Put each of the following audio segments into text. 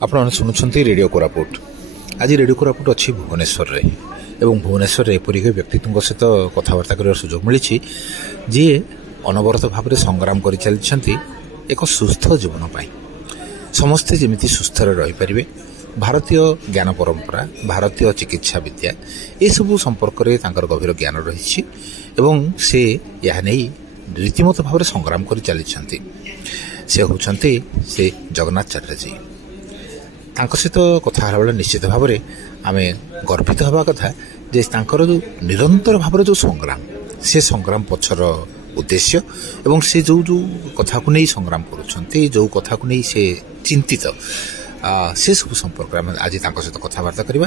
आपन शुणुंट रेडियो कोरापुट। आज रेडियो कोरापुट अच्छी भुवनेश्वर रे एवं भुवनेश्वर एपरिक व्यक्तित्व सहित कथबार्ता कर सुजोग मिली जी अनवरत भाव में संग्राम कर चलती एक सुस्थ जीवन पाई समस्ते जमी सुस्थ रही पारे। भारतीय ज्ञान परंपरा भारतीय चिकित्सा विद्या ये सब संपर्क में गभीर ज्ञान रही से यह नहीं रीतिमत भाव में संग्राम कर चली से होती से जगन्नाथ चटर्जी। सहित कथा बेले निश्चित भाव में आम गर्वित हवा कथा जे जो निरंतर भाव जो संग्राम से संग्राम पछर उद्देश्य एवं से जो जो कथा को नहीं संग्राम करुँच जो कथा को नहीं से चिंतित से सब संपर्क में आज सहित कथबार्ता करवा।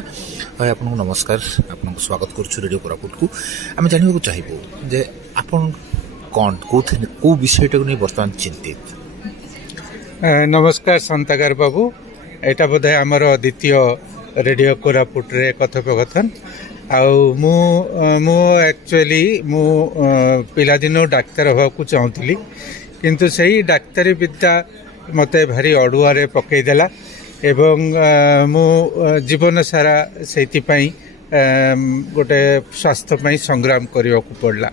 आपको नमस्कार, आपको स्वागत करुँ रेडियो कोरापुट को। आम जानवा चाहबू जे आपन कौन कौ विषयटा को नहीं बर्तमान चिंतित। नमस्कार संतागार बाबू, एटा बोधे आमर द्वितीय रेडियो कोरापुट रे कथोपकथन। एक्चुअली मु पिलादिन डाक्तर हवा को चाहूली किंतु सही डाक्तरी विद्या मते भारी अड़ुआ पकईदेला एवं मु जीवन सारा से गोटे स्वास्थ्य संग्राम करने को पड़ला।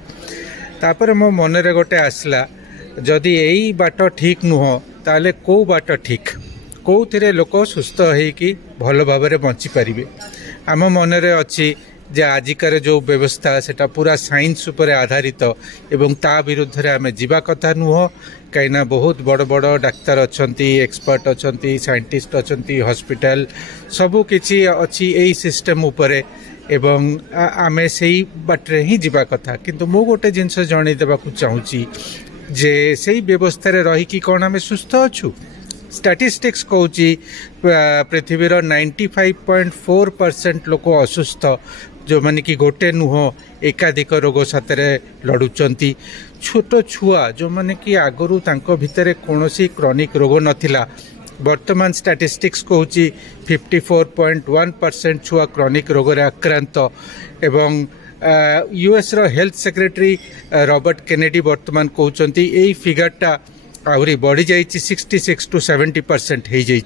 तापर मो मनरे गोटे आसला जदि यही बाट ठीक नुह ताले को बाट ठीक कौ थे लोक सुस्थ होइकी भल भाव में बंची पारे। आम मनरे अच्छी जे आजिकार जो व्यवस्था सेटा पूरा साइंस उपर आधारित एवं ता विरुद्ध रे आमे जीवा कथा नुह। कहीं बहुत बड़ बड़ डाक्तर अच्छी एक्सपर्ट अच्छी साइंटिस्ट अच्छी हॉस्पिटल सबू किछि अच्छी यही सिस्टम उपरे एवं आमे सही बाटरे ही जीवा कथा। किंतु मु गोटे जिनस जणै देबाकू चाहूची जे सही व्यवस्था रे रही कि कौन आमे सुस्थ अच्छु। स्टैटिस्टिक्स कहूँ पृथ्वीर 95.4% लोक असुस्थ जो माने कि गोटे नुह एकाधिक रोग साथ लड़ुचंती। छोट छुआ जो माने कि आगरू तांको भितरे कौनसी क्रॉनिक रोग नथिला वर्तमान स्टैटिस्टिक्स कहूँ 54.1% छुआ क्रॉनिक रोग रे आक्रांत एवं यूएस रो हेल्थ सेक्रेटरी रॉबर्ट केनेडी वर्तमान कहउचंती एई फिगरटा आहुरी बढ़ी जाइए 66 to 70% हो जाइए।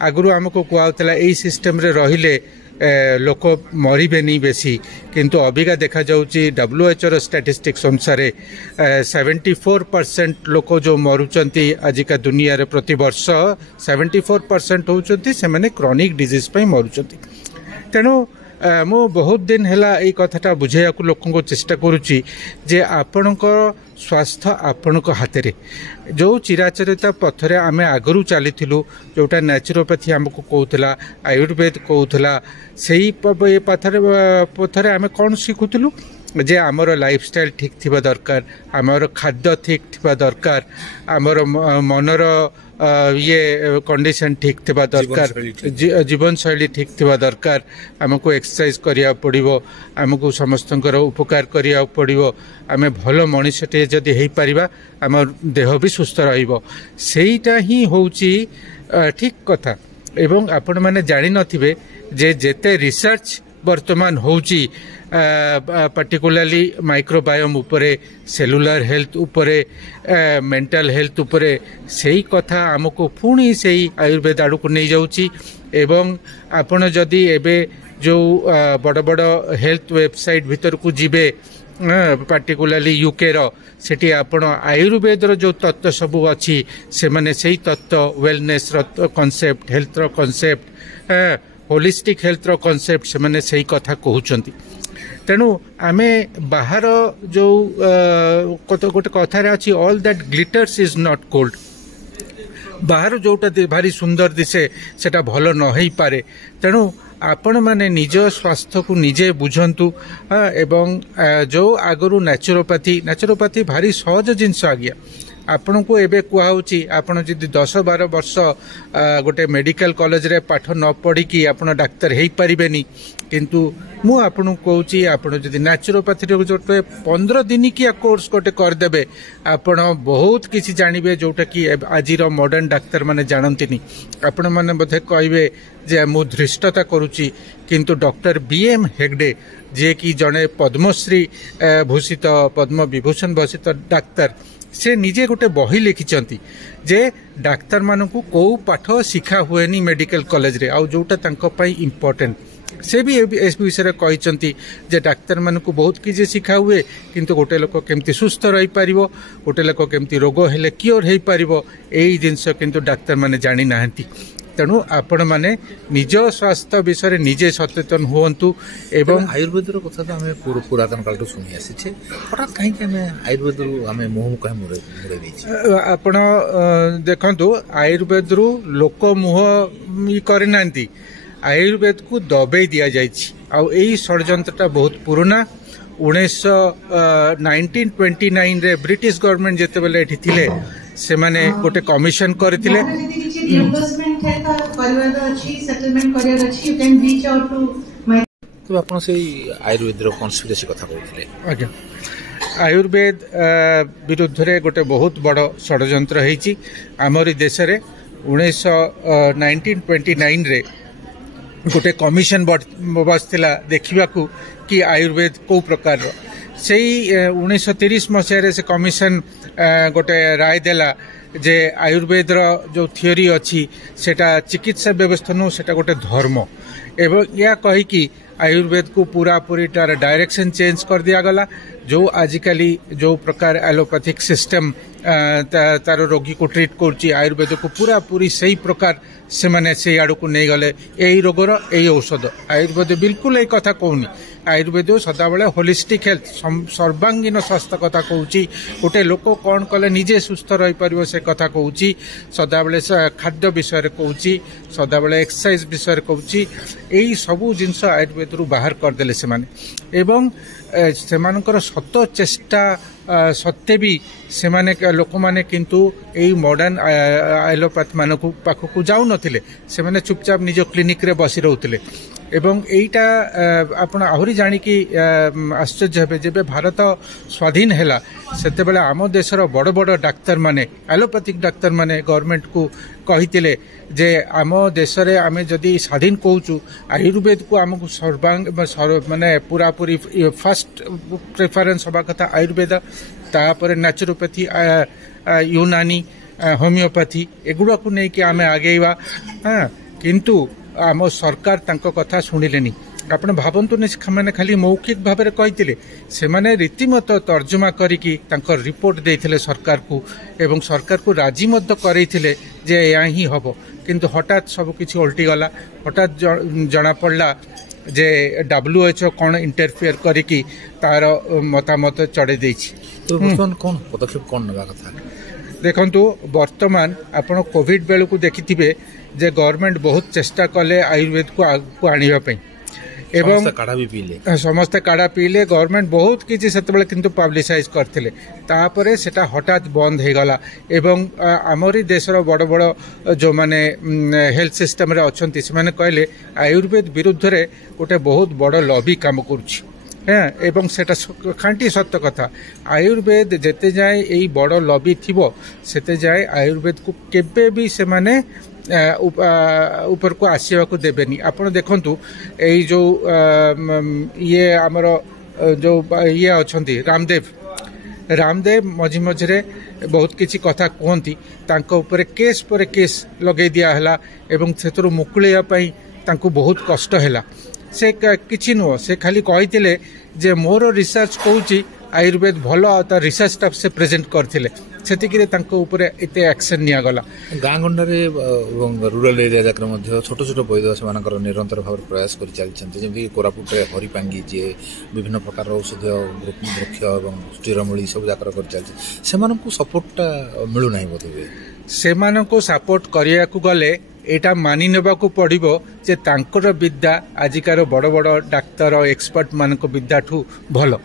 आगु आमको कहला यही सिस्टम रे रहिले लोक मरबे नहीं बेसी किंतु अबिका देखा जाउची WHO रो स्टैटिस्टिक्स अनुसार 74% लोक जो मरुचंती आजिका दुनिया रे प्रति वर्ष 74% होउचंती से माने क्रॉनिक डिजीज पे मरुचंती। तेणु मु बहुत दिन है यही कथाटा बुझाइया लोक को चेष्टा करुच्ची जे आपण स्वास्थ्य आपण हाथ में जो चिराचरित पथरे आम आगु चली जोटा नेचुरोपैथी आमको कहूला आयुर्वेद कहूला से पथरे आम कौन शिखुलु जे आमर लाइफस्टाइल ठीक थिबा दरकार आमर खाद्य ठीक थिबा दरकार आमर मनर ये कंडीशन ठीक थिबा दरकार जीवन शैली ठीक थिबा दरकार आमको एक्सरसाइज करिया पड़िबो आमको समस्तंकर उपकार करिया पड़िबो आमे भलो मनुष्यटे जदि हेई परिबा आम देह भी सुस्थ रहिबो। सेईटा ही होउची ठीक कथा एवं आपण माने जानि नथिबे जे जेते रिसर्च वर्तमान होउची पर्टिकुलरली माइक्रोबायोम उपरे सेलुलर हेल्थ उपरे मेंटल हेल्थ उपरे सही कथा आमको पुणी से आयुर्वेद आड़ को नहीं जाउची एवं आपण जदि एबे जो बड़ बड़ हेल्थ वेबसाइट भीतर को जीवे पर्टिकुलरली यूके रो सेठी आपण आयुर्वेद रो जो तत्व सब अच्छी से माने सही तत्व वेलनेस रो कॉन्सेप्ट हेल्थ रो कॉन्सेप्ट होलिस्टिक हेल्थ रो कॉन्सेप्ट से माने सही कथा कहउचंती। तेणु आमे बाहर जो गोटे कथार अच्छी all that glitters is not gold बाहर जोटा भारी सुंदर दिसे सेटा भलो न होई पारे। तेणु आपण माने निज स्वास्थ्य को निजे बुझंतु एवं जो आगरू नेचुरोपैथी भारी सहज जिनस आ गया आपण को एबे कुहाउची आपण जदि 10-12 वर्ष गोटे मेडिकल कॉलेज रे पाठ न पढ़ी कि आपण डाक्तर हेई परिबेनी किंतु मु आपण कहूची आपण जदि नेचुरोपैथी रे जोटे 15 दिन किया कोर्स गोटे कर देबे आपण बहुत किछि जानिबे जोटा कि आजिर मॉडर्न डाक्तर माने जानंतिनी। आपण माने बधे कहबे जे मु धृष्टता करूची किंतु डॉक्टर BM हेगडे जे कि जने पद्मश्री भूषित पद्म विभूषण भूषित डाक्तर से निजे गोटे बही लिखिंट जे डाक्तर मानू कौ पाठ शिखा हुए मेडिकल कॉलेज रे आउ जोटा इम्पोर्टेंट से भी एस विषय कहते जे डाक्तर मानू बहुत किसी शिखा हुए किंतु गोटे लोक केमती सुस्थ रही पार गोटे लोक केमती रोग हेले क्योर हो पार यही जिनस किंतु डाक्तर माने जानी नाहंती तेणु आपण माने निज स्वास्थ्य विषय निजे सचेतन हुंतु एवं आयुर्वेद कथा तो आम पुरातन काल शुणी आसी हठात कहीं आयुर्वेद मुह कहीं मुड़े आपण देखु आयुर्वेद रु लोक मुह करना आयुर्वेद को दबे दि जाई षड्यंत्रटा बहुत पुराना 1929 रे ब्रिटिश गवर्नमेंट जिते बेले एठी थिले से माने गोटे कमिशन करथिले तो आपण से आयुर्वेद रो कॉन्स्पिरेसी कथा कहथिले आज्ञा आयुर्वेद विरुद्ध रे गोटे बहुत बड़ षड्यंत्र हेची आमरी देश रे 1929 रे गोटे कमिशन बसला देखा कि आयुर्वेद कौ प्रकार से 1930 मसीह से कमिशन गोटे राय देला जे आयुर्वेद जो थियोरी अच्छी सेटा चिकित्सा व्यवस्था नु सेटा गोटे धर्म एवं या कही कि आयुर्वेद को पूरा पूरी तार डायरेक्शन चेंज कर दिया गला जो आजिकली जो प्रकार एलोपैथिक सिस्टम तार रोगी को ट्रीट करुच्ची आयुर्वेद को पूरा पूरी सही प्रकार से माने से आड़ को नहीं गले यही रोगर यही औषध आयुर्वेद बिल्कुल यही कथा कहूनी आयुर्वेद सदाबले होलिस्टिक हेल्थ सर्वांगीन स्वास्थ्य कथा कहूँ गोटे लोक कौन कले निजे सुस्थ रही पार से कथा कहूँ सदाबले खाद्य विषय कहूँ सदाबले एक्सरसाइज विषय कहूँ यही सबू जिनस आयुर्वेद रु बाहर करदे से एवं सेमानकर सत चेष्टा सत्ते भी से लोक मैंने किंतु यही मॉडर्न एलोपैथ मान पाखक जाऊ नथिले से माने चुपचाप निज क्लिनिक रे बसी रहउथिले एवं एटा आपण आहुरी जानी कि आश्चर्य हेबे जेबे भारत स्वाधीन हैला सेते बेले आम देशर बड़ बड़ डाक्तर माने एलोपैथिक डाक्तर माने गवर्नमेंट को कहितिले जे आम देश रे आमे जदि स्वाधीन कहूचु आयुर्वेद को आमको सर्वांग माने पूरा पूरी फर्स्ट प्रेफरेंस हवा कथा आयुर्वेद तापर नेचुरोपैथी यूनानी होमियोपैथी एगुड़ा को नहीं कि आमे आगेवा हाँ किंतु आम सरकार तांको कथा शुणिलेनी आपण भावंतु मैंने खाली मौखिक भाव में कही से रीतिमत तर्जुमा करिकी तांकर रिपोर्ट देथिले सरकार को एवं सरकार को राजी मत करैथिले जे या ही हबो किंतु हठात सब किछि उल्टी गला हठात जना पड़ला जे WHO कौन इंटरफेयर करिकी तार मतामत चढ़े देछि तो बर्तमान कौन पदक्षेप कौन नेबा कथा देखंतु वर्तमान आपण कोविड बेलू को देखिथिबे जे गवर्नमेंट बहुत चेष्टा कले आयुर्वेद को आगु आनिबा पई एवं समस्त काढ़ा पीले गवर्नमेंट बहुत किसी से किंतु पब्लिसाइज करथिले तापरे सेटा हठात बंद हो गला एवं आमरी देशर बड़ बड़ जो माने हेल्थ सिस्टम रे अछंती से माने कहले आयुर्वेद विरुद्ध रे गोटे बहुत बड़ लॉबी काम करुछि हाँ एवं सेटा खांटी सत्य कथा आयुर्वेद जेते जाए यही बड़ लॉबी थिबो सेते जाए आयुर्वेद को केबे भी से माने ऊपर को आसवा को देबेनी आपण देखंतु एई जो ये आमर जो ये अछंती रामदेव मझी मझे बहुत किसी कथा कहती तांको ऊपर केस पर केस लगे दिया हला एवं सेतरो मुकुलिया पई तांको बहुत कष्ट हैला से किछि नुह से खाली कहितिले जे मोर रिसर्च कहूची आयुर्वेद भल आ रिसर्च से प्रेजेंट करथिले सेतिकिरे तांको ऊपर एते एक्शन निया गला गाँ गंडारे रूरल एरिया जाकर छोट छोट वैद्य से निरंतर भाव प्रयास कर चलते जमी कोरापुटे हरिपांगी जी विभिन्न प्रकार औषधीय वृक्ष और चीरमूली सब जाकर कर चलते सपोर्टा मिलूना बोधे से सपोर्ट करिया को गले एटा मानि नेबाकू पड़िबो जे तांकर विद्या आजिकार बड़ बड़ डाक्तर एक्सपर्ट मान विद्या ठू भल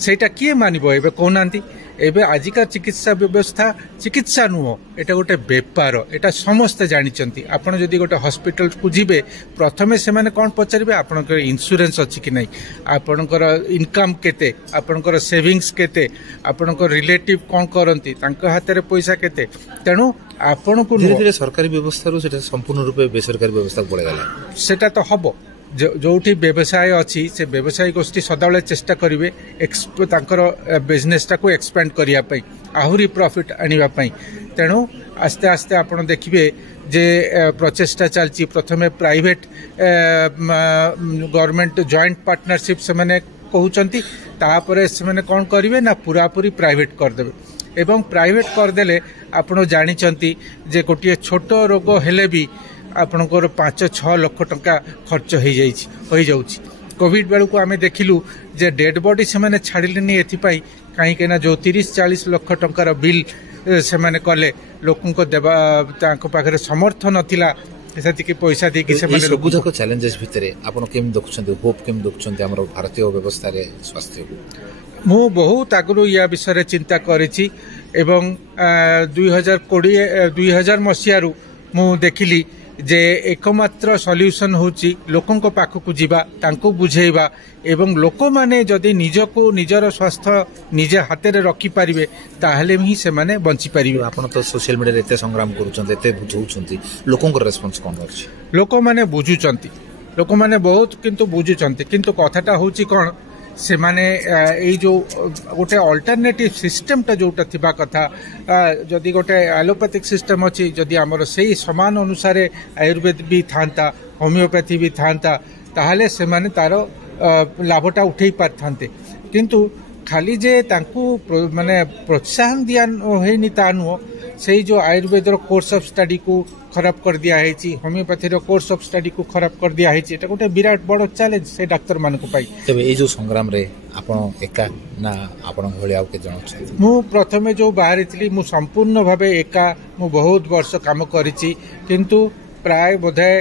सेटा किए मानिबो एबे कहनांती एबे आजिका चिकित्सा व्यवस्था चिकित्सा नुह एटा गोटे बेपार एटा समस्ते जानिचंती आपण जदि गोटे हॉस्पिटल को जिबे प्रथमे से माने कोन पचारिबे आपनकर इंश्योरेंस अछि कि नै आपनकर इनकम केते आपनकर सेविंग्स केते आपनकर रिलेटिव कोन करंती तांका हाथ रे पैसा केते तेनु आपण को धीरे धीरे सरकारी व्यवस्था रो सेटा संपूर्ण रूपे बेसरकारी व्यवस्था पड़े गला सेटा तो हबो जोठी व्यवसाय अच्छी से व्यवसायी गोष्ठी सदाबले चेष्टा करेंगे बिजनेसटा को एक्सपेंड करने आहुरी प्रॉफिट आने तेणु आस्ते आस्ते आप देखिए जे प्रचेष्टा चलती प्रथमे प्राइवेट गवर्नमेंट जॉइंट पार्टनरशिप से मैंने कहते तापर से कौन करेंगे ना पूरापूरी प्राइवेट करदे एवं प्राइवेट करदेले आपण जानी जे गोटे छोट रोग हेले भी आपणकर 5-6 लाख टंका खर्च हो जाउछि। कोविड बेलू को आम देखिलु जे डेड बॉडी से मैंने छाड़िलेनी एथिपाई कहीं ना जो 30-40 लाख टंकार बिल से मैंने कले लोक देवा पाखे समर्थ नथिला से पैसा देकी से माने सबुजाक चैलेंजेस भितर आपण केम देखुछन्ते होप केम देखुछन्ते हमर भारतीय व्यवस्था रे स्वास्थ्य मु बहुत आगु या विषय चिंता करिछि एवं 2000 मसीहारू मु देखिली जे एकमात्र सॉल्यूशन होची लोकंक पाखकु जीवा तांको बुझेइबा एवं लोक माने जदि निजको निजर स्वास्थ्य निजे हाथ में रखी पारिबे ताहले ही से माने बंची पारिबे। आपण तो सोशल मीडिया रे एते संग्राम करूछन्ते एते बुझौछन्ती लोकंक रेस्पॉन्स कोन अछि लोक माने बुझुचन्ती लोक माने बहुत किंतु बुझुचन्ती किंतु कथाटा होची कोन से माने एई जो गोटे अल्टरनेटिव सिस्टमटा जोटा थिबा कथा जदि गोटे एलोपैथिक सिस्टम अछि जदि हमर सही समान अनुसार आयुर्वेद भी थांता होमियोपैथी भी थांता ताहले से माने तारो लाभटा उठेई पारथांते किंतु खाली जे तांकू माने प्रोत्साहन दिया होइनी तानु से जो आयुर्वेद कोर्स ऑफ स्टडी को खराब कर दिया है होमियोपैथी कोर्स ऑफ स्टडी को खराब कर दिया है एटा गोटे विराट बड़ चैलेंज से डाक्टर मान को पाई। तबे ए जो संग्राम रे आपण एका ना आपण भली आउ के जण छ मु प्रथमे जो बाहरी थली मु संपूर्ण भाबे एका मु बहुत वर्ष काम करिछि किंतु प्राय बोधे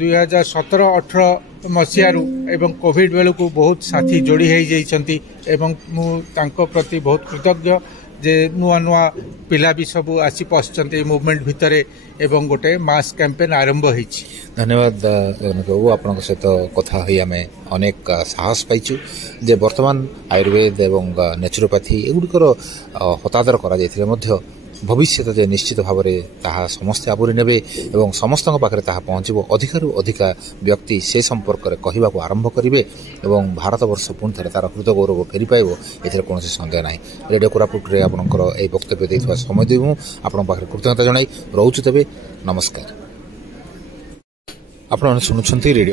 2017-18 मसीहारू एवं कोविड बेलू को बहुत साथी जोड़ी है जाइछंती एवं मु तांको प्रति बहुत कृतज्ञ जे नुआ नुआ पिला भी सब आसी पहुंचते मुवमेंट भितर एवं गोटे मास कैंपेन आरंभ होइछि। धन्यवाद बाबू आपन सहित कथा होई आमे अनेक साहस पाइछु जे वर्तमान आयुर्वेद एवं नेचुरोपैथी एगुडिकर हतादर करा जायथिले मध्य भविष्य जे निश्चित भाव में ताहा समस्त आबुरी नेबे एवं समस्त पाखे ताहा पहुंचबो अधिकारु अधिका व्यक्ति से संपर्क में कहवाक आरंभ करेंगे एवं भारत वर्ष पुणी थे तार हृदय गौरव फेरी पाइब एथिरे कौन संदेह ना। रेडियो कोरापुट रे आपनकर ए वक्तव्य देइथवा समय देबु आपन पाखे कृतज्ञता जणाई रहउछु। तेबे नमस्कार। आपण सुनुछंती रेडियो